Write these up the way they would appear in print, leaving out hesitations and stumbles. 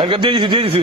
দিয়ে দিছি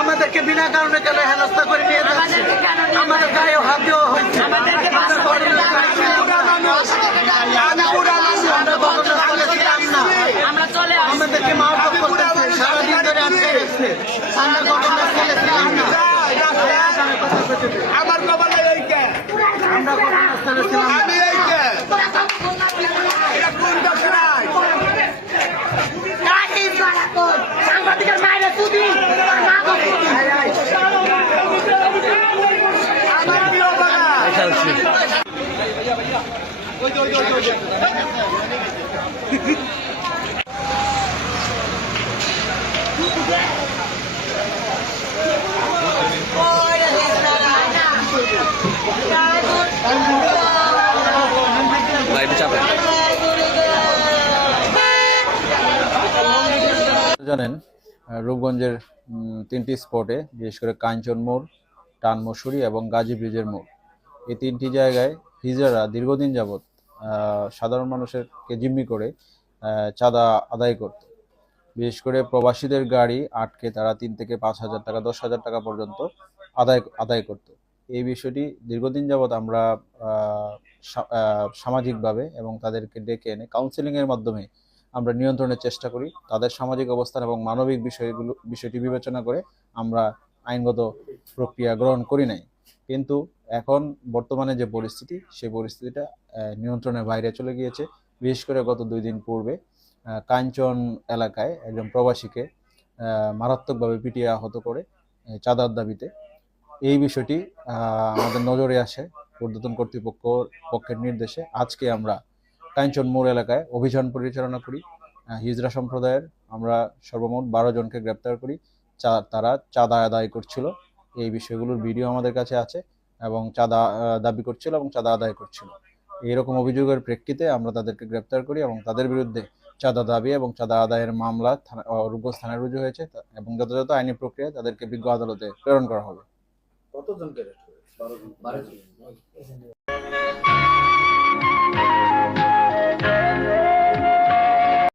আমাদেরকে বিনা কারণে কেন হেনস্থা করে নিয়ে যাচ্ছে, আমাদের গায়ে হাত দেওয়া হয়েছে, আমাদেরকে মারধর করতেছে, সারাদিন ধরে আটকে রেখেছে, আমরা ঘটনাস্থলে ছিলাম না, আমার কপালে এইটা আমরা ঘটনাস্থলে ছিলাম না। আমি এইটা এটা কোন দশরায় সাংবাদিকের মায়ের তুদি আমার প্রিয় বাবা জানেন রূপগঞ্জের তিনটি স্পটে, বিশেষ করে কাঞ্চন মোড়, টানমসুরি এবং গাজী ব্রিজের মোড়, এই তিনটি জায়গায় হিজড়ারা দীর্ঘদিন যাবৎ সাধারণ মানুষেরকে জিম্মি করে চাঁদা আদায় করত। বিশেষ করে প্রবাসীদের গাড়ি আটকে তারা 3 থেকে 5,000 টাকা, 10,000 টাকা পর্যন্ত আদায় করত। এই বিষয়টি দীর্ঘদিন যাবৎ আমরা সামাজিকভাবে এবং তাদেরকে ডেকে এনে কাউন্সেলিংয়ের মাধ্যমে আমরা নিয়ন্ত্রণের চেষ্টা করি। তাদের সামাজিক অবস্থান এবং মানবিক বিষয়টি বিবেচনা করে আমরা আইনগত প্রক্রিয়া গ্রহণ করি নাই। কিন্তু এখন বর্তমানে যে পরিস্থিতি, সেই পরিস্থিতিটা নিয়ন্ত্রণের বাইরে চলে গিয়েছে। বিশেষ করে গত 2 দিন পূর্বে কাঞ্চন এলাকায় একজন প্রবাসীকে মারাত্মকভাবে পিটিয়ে আহত করে চাঁদার দাবিতে। এই বিষয়টি আমাদের নজরে আসে। ঊর্ধ্বতন কর্তৃপক্ষের নির্দেশে আজকে আমরা কাঞ্চন মোড় এলাকায় অভিযান পরিচালনা করি। হিজড়া সম্প্রদায়ের আমরা সর্বমোট 12 জনকে গ্রেপ্তার করি। তারা চাঁদা আদায় করছিল, এই বিষয়গুলোর ভিডিও আমাদের কাছে আছে, এবং চাঁদা দাবি করছিল এবং চাঁদা আদায় করছিল। এইরকম অভিযোগের প্রেক্ষিতে আমরা তাদেরকে গ্রেপ্তার করি এবং তাদের বিরুদ্ধে চাঁদা দাবি এবং চাঁদা আদায়ের মামলা রূপগঞ্জ থানায় রুজু হয়েছে এবং যথাযথ আইনি প্রক্রিয়া তাদেরকে বিজ্ঞ আদালতে প্রেরণ করা হবে। কতজনকে অ্যারেস্ট করেছে? 12 জন।